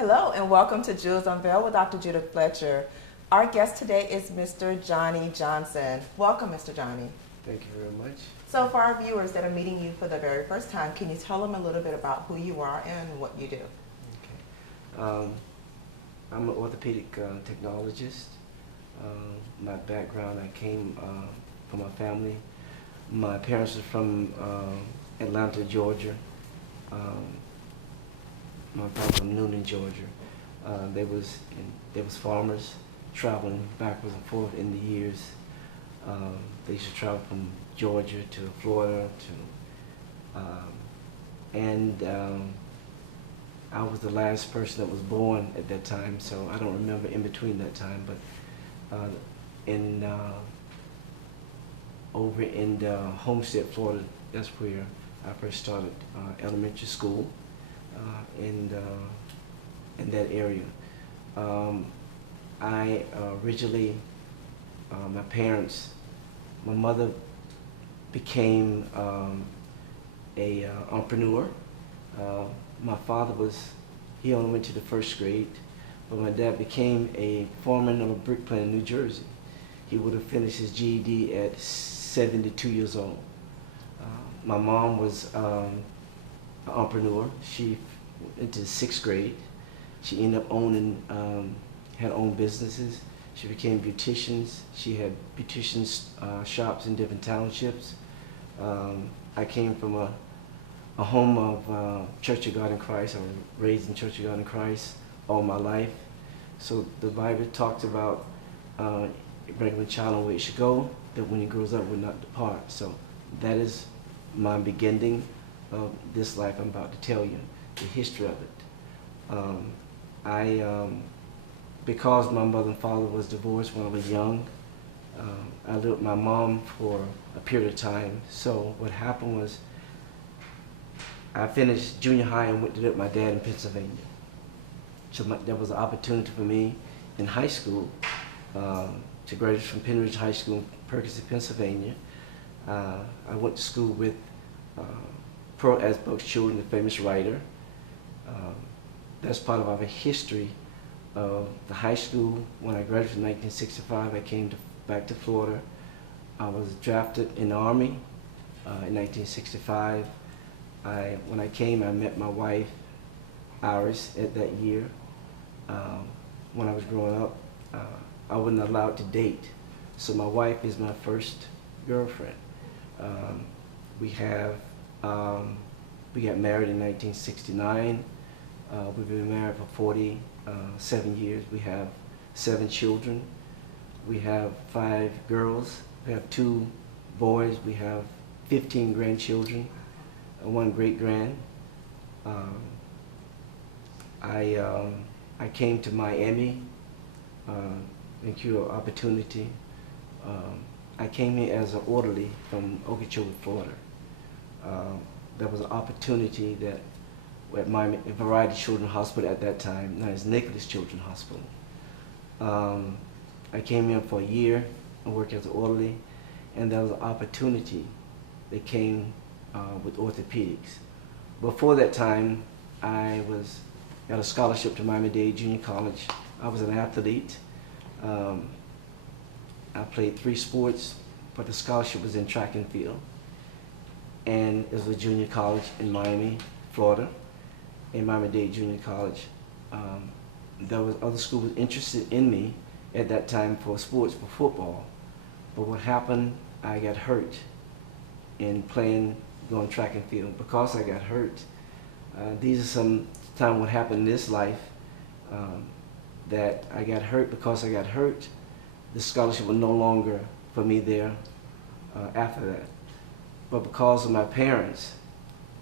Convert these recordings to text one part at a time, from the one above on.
Hello and welcome to Judiths Unveiled with Dr. Judith Fletcher. Our guest today is Mr. Johnny Johnson. Welcome, Mr. Johnny. Thank you very much. So for our viewers that are meeting you for the very first time, can you tell them a little bit about who you are and what you do? Okay. I'm an orthopedic technologist. My background, I came from a family. My parents are from Atlanta, Georgia. My father from Noonan, Georgia. They was farmers, traveling backwards and forth in the years. They used to travel from Georgia to Florida and I was the last person that was born at that time, so I don't remember in between that time. But over in Homestead, Florida, that's where I first started elementary school in that area. I originally, my mother became a entrepreneur. My father he only went to the first grade, but my dad became a foreman of a brick plant in New Jersey. He would have finished his GED at 72 years old. My mom was an entrepreneur. She went to the sixth grade. She ended up had owned businesses. She became beauticians. She had beauticians shops in different townships. I came from a home of Church of God in Christ. I was raised in Church of God in Christ all my life. So the Bible talks about bringing a child on where he should go, that when he grows up will not depart. So that is my beginning of this life I'm about to tell you, the history of it. Because my mother and father was divorced when I was young, I lived with my mom for a period of time. So what happened was, I finished junior high and went to live with my dad in Pennsylvania. So there was an opportunity for me in high school to graduate from Penn Ridge High School in Perkins, Pennsylvania. I went to school with Pearl S. Buck's children, the famous writer. That's part of our history of the high school. When I graduated in 1965, I came back to Florida. I was drafted in the Army in 1965. When I came, I met my wife, Iris, at that year. When I was growing up, I wasn't allowed to date. So my wife is my first girlfriend. We got married in 1969. We've been married for 47 years. We have 7 children. We have 5 girls. We have 2 boys. We have 15 grandchildren. 1 great-grand. I came to Miami, thank you an opportunity. I came here as an orderly from Okeechobee, Florida. There was an opportunity that at Miami Variety Children's Hospital at that time, now it's Nicholas Children's Hospital. I came here for a year and worked as an orderly, and there was an opportunity that came with orthopedics. Before that time, I got a scholarship to Miami-Dade Junior College. I was an athlete. I played 3 sports, but the scholarship was in track and field. And it was a junior college in Miami, Florida, in Miami-Dade Junior College. There was other schools interested in me at that time for sports, for football. But what happened, I got hurt in going track and field. Because I got hurt, these are some time what happened in this life, that I got hurt. Because I got hurt, the scholarship was no longer for me there after that. But because of my parents,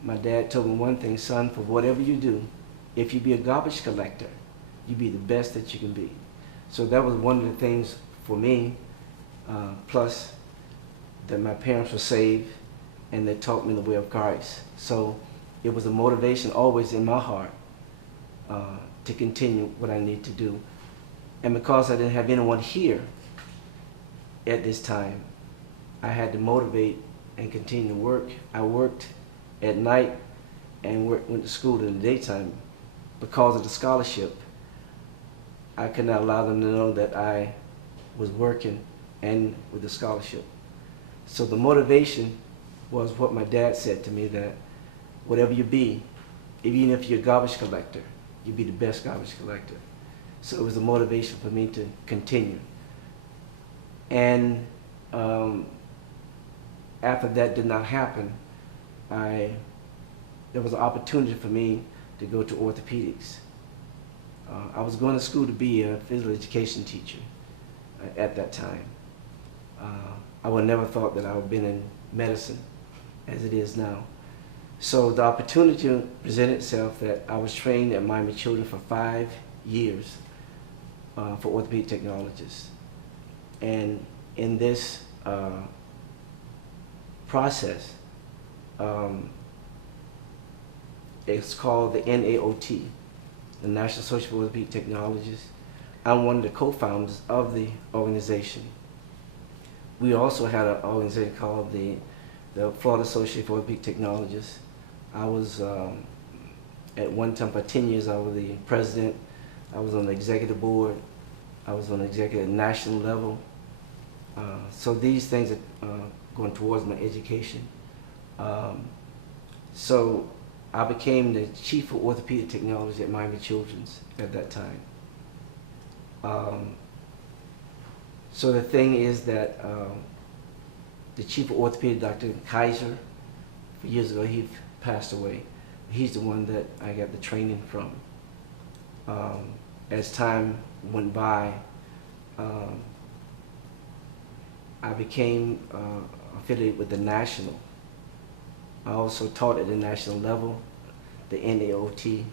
my dad told me one thing: son, for whatever you do, if you be a garbage collector, you be the best that you can be. So that was one of the things for me, plus that my parents were saved and they taught me the way of Christ. So it was a motivation always in my heart to continue what I need to do. And because I didn't have anyone here at this time, I had to motivate and continue to work. I worked at night and went to school in the daytime because of the scholarship, I could not allow them to know that I was working and with the scholarship. So the motivation was what my dad said to me, that whatever you be, even if you're a garbage collector, you be the best garbage collector. So it was a motivation for me to continue. And after that did not happen, there was an opportunity for me to go to orthopedics. I was going to school to be a physical education teacher at that time. I would never thought that I would have been in medicine as it is now. So the opportunity presented itself that I was trained at Miami Children's for 5 years for orthopedic technologists. And in this process, it's called the NAOT, the National Association for Orthopedic Technologists. I'm one of the co-founders of the organization. We also had an organization called the Florida Association for Orthopedic Technologists. I was, at one time for 10 years, I was the president. I was on the executive board. I was on the executive national level. So these things are going towards my education. So I became the chief of orthopedic technology at Miami Children's at that time. So the thing is that the chief of orthopedic, Dr. Kaiser, years ago, he passed away. He's the one that I got the training from. As time went by, I became affiliated with the national. I also taught at the national level, the NAOT,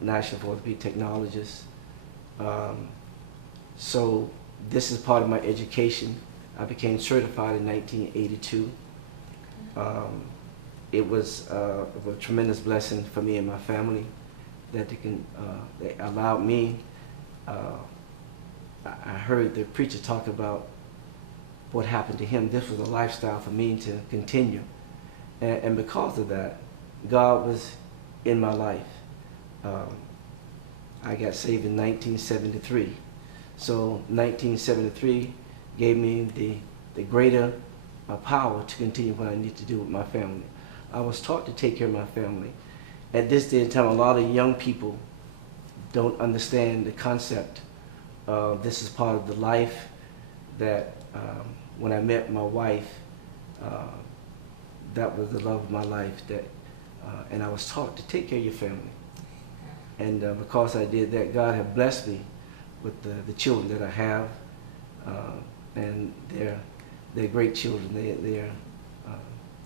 National for Orthopedic Technologists. So this is part of my education. I became certified in 1982. It was a tremendous blessing for me and my family that they allowed me. I heard the preacher talk about what happened to him. This was a lifestyle for me to continue. And because of that, God was in my life. I got saved in 1973. So 1973 gave me the greater power to continue what I need to do with my family. I was taught to take care of my family. At this day and time, a lot of young people don't understand the concept of this is part of the life that when I met my wife, that was the love of my life. And I was taught to take care of your family. And because I did that, God has blessed me with the children that I have. And they're great children.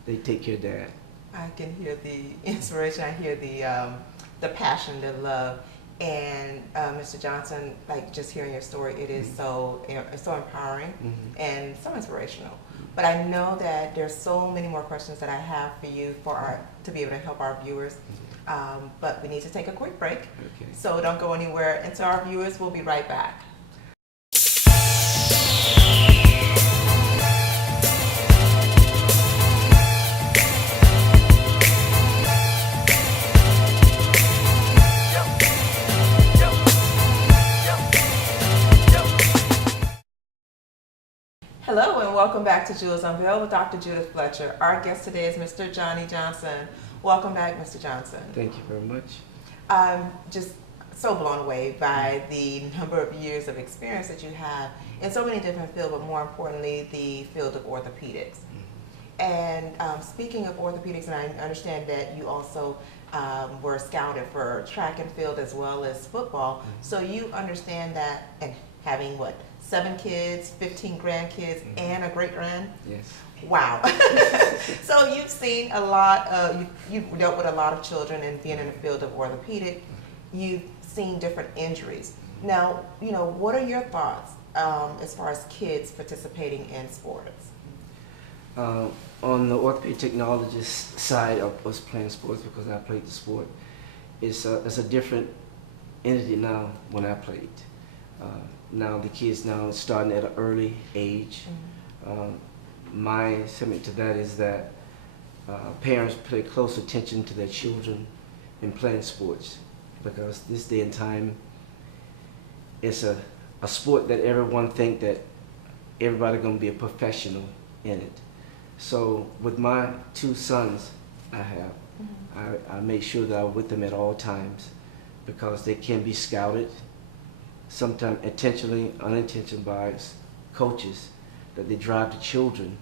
They take care of Dad. I can hear the inspiration. I hear the passion, the love. And Mr. Johnson, like just hearing your story, it is so empowering and so inspirational. But I know that there's so many more questions that I have for you to be able to help our viewers. But we need to take a quick break. Okay. So don't go anywhere. And to our viewers, we'll be right back. Hello and welcome back to Jewels Unveiled with Dr. Judith Fletcher. Our guest today is Mr. Johnny Johnson. Welcome back, Mr. Johnson. Thank you very much. I'm just so blown away by the number of years of experience that you have in so many different fields, but more importantly, the field of orthopedics. And speaking of orthopedics, and I understand that you also were scouted for track and field as well as football, so you understand that, and having what, 7 kids, 15 grandkids, and a great-grand? Yes. Wow. So you've seen a lot of, you've dealt with a lot of children and being in the field of orthopedic, you've seen different injuries. Now, what are your thoughts as far as kids participating in sports? On the orthopedic technologist side of us playing sports, because I played the sport, it's a different entity now when I played. Now the kids now starting at an early age. My sentiment to that is that parents pay close attention to their children in playing sports. because this day and time, it's a sport that everyone think that everybody gonna be a professional in it. So with my two sons I have, I make sure that I'm with them at all times, because they can be scouted, sometimes intentionally, unintentionally by coaches, that they drive the children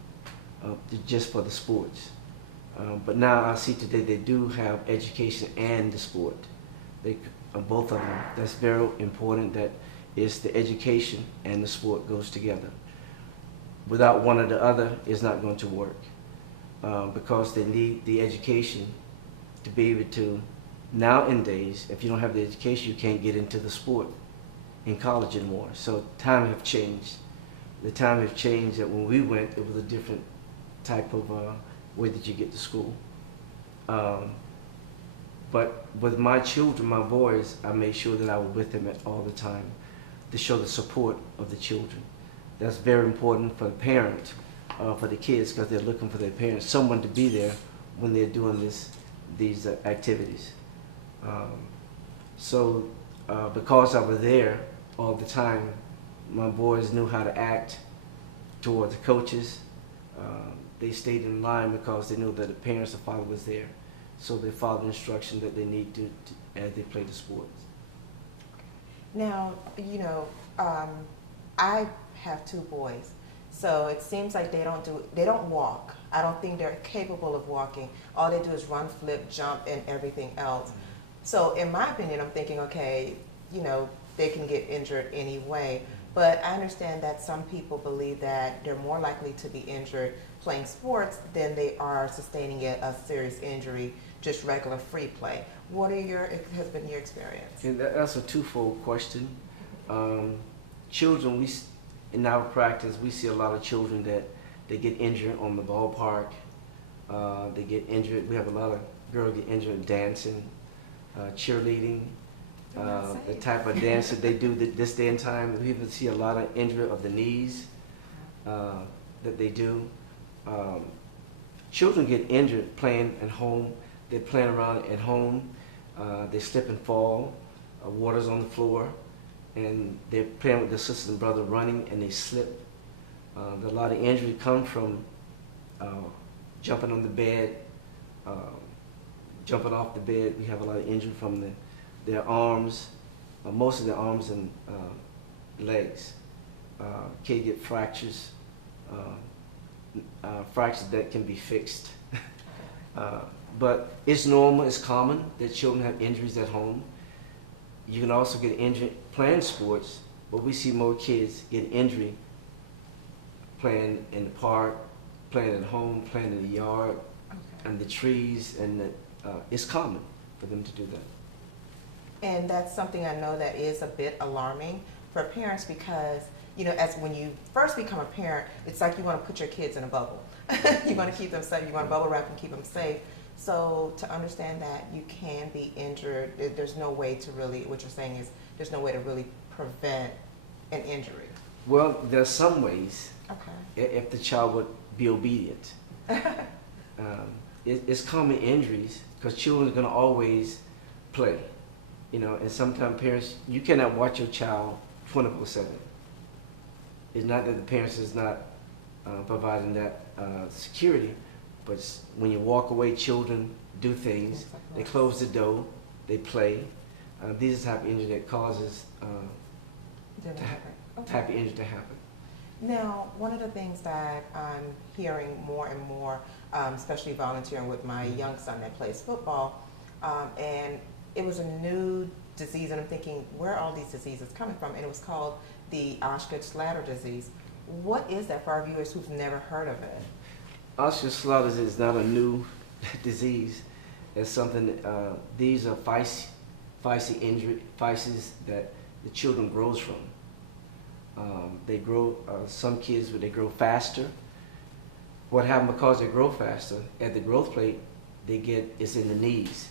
just for the sports. But now I see today they do have education and the sport. They both of them. That's very important. That is, the education and the sport goes together. Without one or the other, it's not going to work, because they need the education to be able to. Nowadays, if you don't have the education, you can't get into the sport in college anymore. So time have changed. The time have changed that when we went, it was a different type of way that you get to school. But with my children, my boys, I made sure that I was with them all the time to show the support of the children. That's very important for the parent, for the kids, because they're looking for their parents, someone to be there when they're doing these activities. Because I was there all the time, my boys knew how to act toward the coaches. They stayed in line because they knew that the parents or father was there. So they followed the instruction that they need to as they play the sports. Now, you know, I have two boys, so it seems like they don't walk. I don't think they're capable of walking. All they do is run, flip, jump, and everything else. So in my opinion, I'm thinking, okay, you know, they can get injured anyway. But I understand that some people believe that they're more likely to be injured playing sports than they are sustaining a serious injury, just regular free play. What has been your experience? And that's a twofold question. Children, in our practice, we see a lot of children that they get injured on the ballpark. They get injured. We have a lot of girls get injured dancing, cheerleading. The type of dance that they do this day and time. We even see a lot of injury of the knees that they do. Children get injured playing at home. They're playing around at home. They slip and fall. Water's on the floor. And they're playing with their sister and brother running, and they slip. A lot of injury come from jumping on the bed, jumping off the bed. We have a lot of injury from their arms, most of their arms and legs. Kids get fractures, fractures that can be fixed. But it's normal, it's common that children have injuries at home. You can also get injured playing sports, but we see more kids get injury playing in the park, playing at home, playing in the yard, and the trees, and it's common for them to do that. And that's something I know that is a bit alarming for parents, because, you know, as when you first become a parent, it's like you want to put your kids in a bubble. You want to keep them safe. You want to bubble wrap and keep them safe. So to understand that you can be injured, there's no way to really, what you're saying is there's no way to really prevent an injury. Well, there's some ways. Okay. If the child would be obedient. It's common injuries because children are going to always play. You know, and sometimes parents, you cannot watch your child 24/7. It's not that the parents is not providing that security, but when you walk away, children do things. They close the door, they play. These are the type of injury that causes type of injury to happen. Now, one of the things that I'm hearing more and more, especially volunteering with my young son that plays football, and it was a new disease, and I'm thinking, where are all these diseases coming from? And it was called the Osgood-Schlatter disease. What is that for our viewers who've never heard of it? Osgood-Schlatter is not a new disease. It's something, these are feisty injuries that the children grows from. They grow, some kids, they grow faster. What happens because they grow faster, at the growth plate, it's in the knees.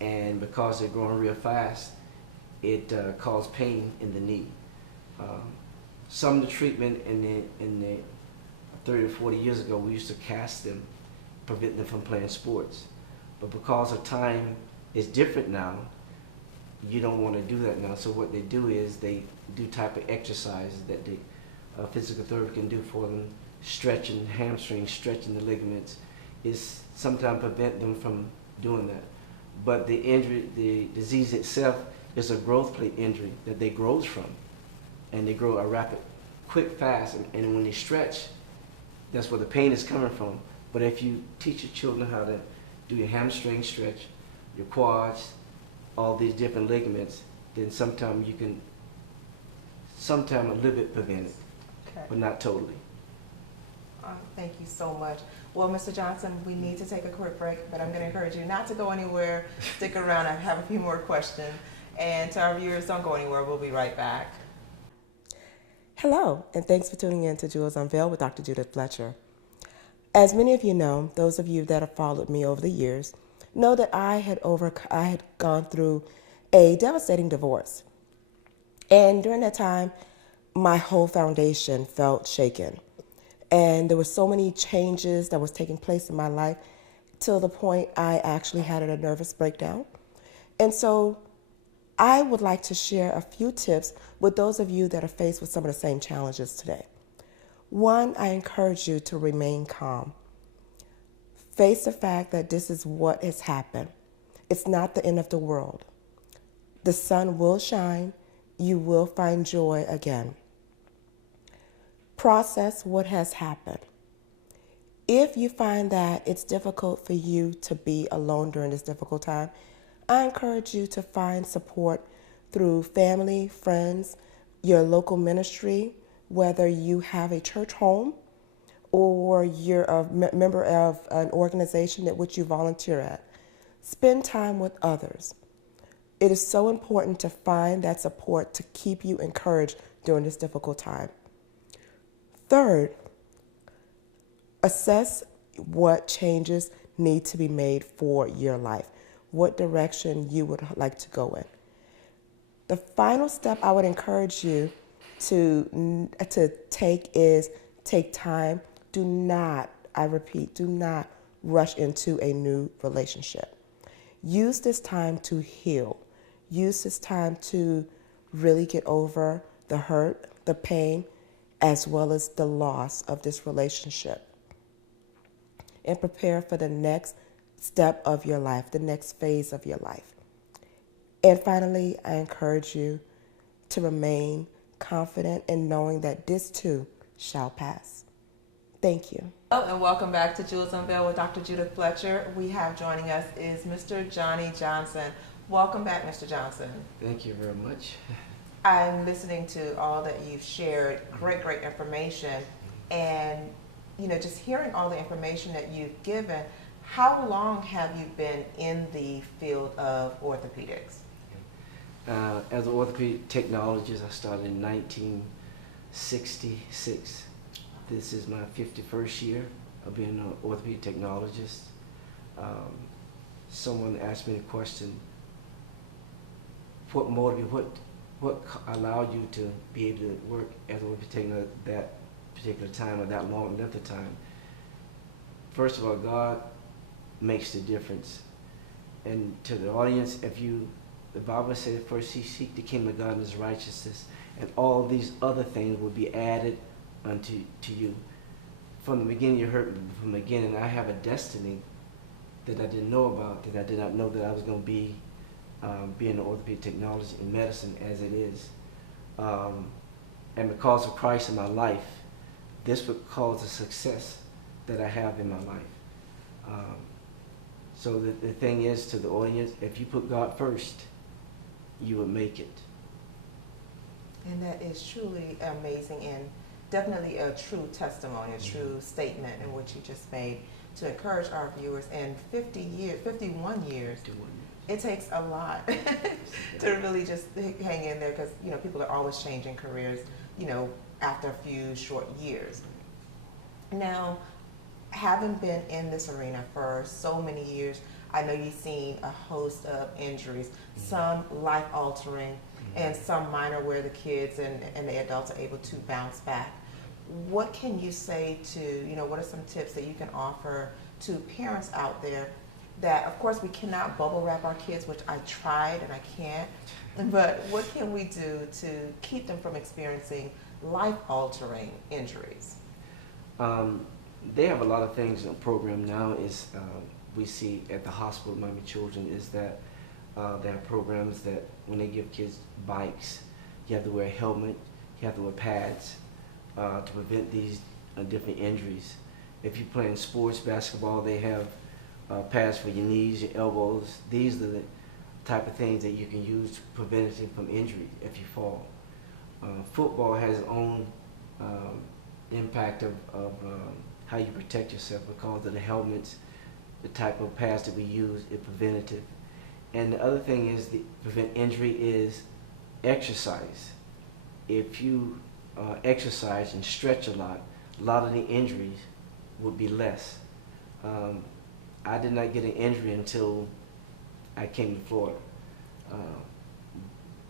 And because they're growing real fast, it causes pain in the knee. Some of the treatment in the 30 or 40 years ago, we used to cast them, prevent them from playing sports. But because of time is different now, you don't want to do that now. So what they do is they do type of exercises that the physical therapist can do for them, stretching hamstrings, stretching the ligaments, is sometimes prevent them from doing that. But the injury, the disease itself, is a growth plate injury that they grow from, and they grow a rapid, quick, fast, and when they stretch, that's where the pain is coming from. But if you teach your children how to do your hamstring stretch, your quads, all these different ligaments, then sometimes you can, sometimes a little bit prevent it, Okay. but not totally. Thank you so much. Well, Mr. Johnson, we need to take a quick break, but I'm going to encourage you not to go anywhere. Stick around. I have a few more questions. And to our viewers, don't go anywhere. We'll be right back. Hello, and thanks for tuning in to Jewels Unveiled with Dr. Judith Fletcher. As many of you know, those of you that have followed me over the years, know that I had gone through a devastating divorce. And during that time, my whole foundation felt shaken. And there were so many changes that was taking place in my life till the point I actually had a nervous breakdown. And so I would like to share a few tips with those of you that are faced with some of the same challenges today. One, I encourage you to remain calm. Face the fact that this is what has happened. It's not the end of the world. The sun will shine. You will find joy again. Process what has happened. If you find that it's difficult for you to be alone during this difficult time, I encourage you to find support through family, friends, your local ministry, whether you have a church home or you're a member of an organization at which you volunteer at. Spend time with others. It is so important to find that support to keep you encouraged during this difficult time. Third, assess what changes need to be made for your life, what direction you would like to go in. The final step I would encourage you to take is take time. Do not, I repeat, do not rush into a new relationship. Use this time to heal. Use this time to really get over the hurt, the pain, as well as the loss of this relationship. And prepare for the next step of your life, the next phase of your life. And finally, I encourage you to remain confident in knowing that this too shall pass. Thank you. Hello, and welcome back to Jewels Unveiled with Dr. Judith Fletcher. We have joining us is Mr. Johnny Johnson. Welcome back, Mr. Johnson. Thank you very much. I'm listening to all that you've shared, great information, and just hearing all the information that you've given. How long have you been in the field of orthopedics? As an orthopedic technologist, I started in 1966. This is my 51st year of being an orthopedic technologist. Someone asked me the question, what allowed you to be able to work as an orthopedic at that particular time or that long length of time? First of all, God makes the difference. And to the audience, the Bible said, first ye seek the kingdom of God and his righteousness, and all these other things will be added unto you. From the beginning, you heard from the beginning, I have a destiny that I didn't know about, that I did not know that I was going to be being an orthopedic technologist in medicine as it is. And because of Christ in my life, this would cause the success that I have in my life. So the thing is, to the audience, if you put God first, you will make it. And that is truly amazing and definitely a true testimony, a true statement in which you just made to encourage our viewers. In 51 years, it takes a lot to really just hang in there, because people are always changing careers, after a few short years. Now, having been in this arena for so many years, I know you've seen a host of injuries, some life-altering, and some minor where the kids and the adults are able to bounce back. What can you say to, what are some tips that you can offer to parents out there that, of course, we cannot bubble wrap our kids, which I tried and I can't, but what can we do to keep them from experiencing life-altering injuries? They have a lot of things in the program now. Is we see at the hospital, Miami Children, is that they have programs that when they give kids bikes, you have to wear a helmet, you have to wear pads to prevent these different injuries. If you play in sports, basketball, they have pads for your knees, your elbows. These are the type of things that you can use to prevent you from injury if you fall. Football has its own impact of how you protect yourself because of the helmets, the type of pads that we use is preventative. And the other thing is to prevent injury is exercise. If you exercise and stretch a lot of the injuries would be less. I did not get an injury until I came to Florida.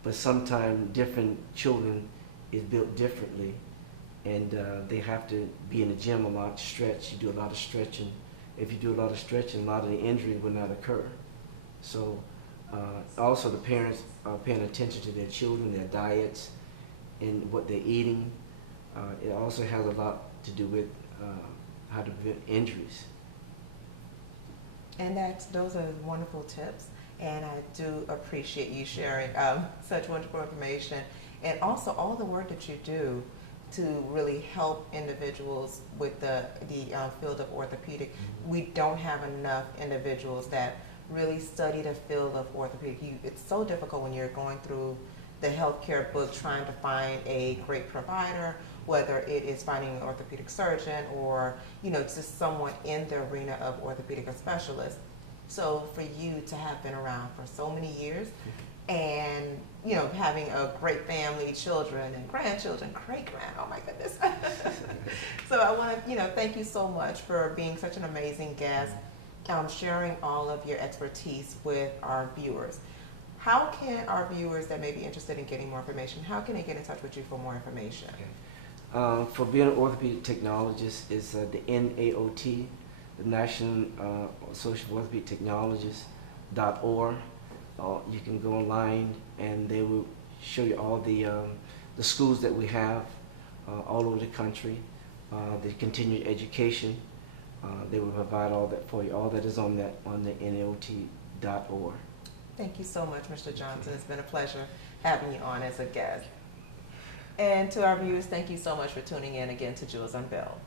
But sometimes different children is built differently, and they have to be in the gym a lot, stretch. You do a lot of stretching. If you do a lot of stretching, a lot of the injury will not occur. So also the parents are paying attention to their children, their diets, and what they're eating. It also has a lot to do with how to prevent injuries. And those are wonderful tips, and I do appreciate you sharing such wonderful information, and also all the work that you do to really help individuals with the field of orthopedic. We don't have enough individuals that really study the field of orthopedic. It's so difficult when you're going through the healthcare book trying to find a great provider, whether it is finding an orthopedic surgeon or just someone in the arena of orthopedic, a specialist. So for you to have been around for so many years and having a great family, children and grandchildren, great-grand, oh my goodness. So I want to thank you so much for being such an amazing guest, sharing all of your expertise with our viewers. How can our viewers that may be interested in getting more information, how can they get in touch with you for more information? Okay. For being an orthopedic technologist is the NAOT, the National Association of Orthopedic Technologists.org. You can go online and they will show you all the schools that we have all over the country, the continued education. They will provide all that for you. All that is on the NAOT.org. Thank you so much, Mr. Johnson. It's been a pleasure having you on as a guest. And to our viewers, thank you so much for tuning in again to Judiths Unveiled.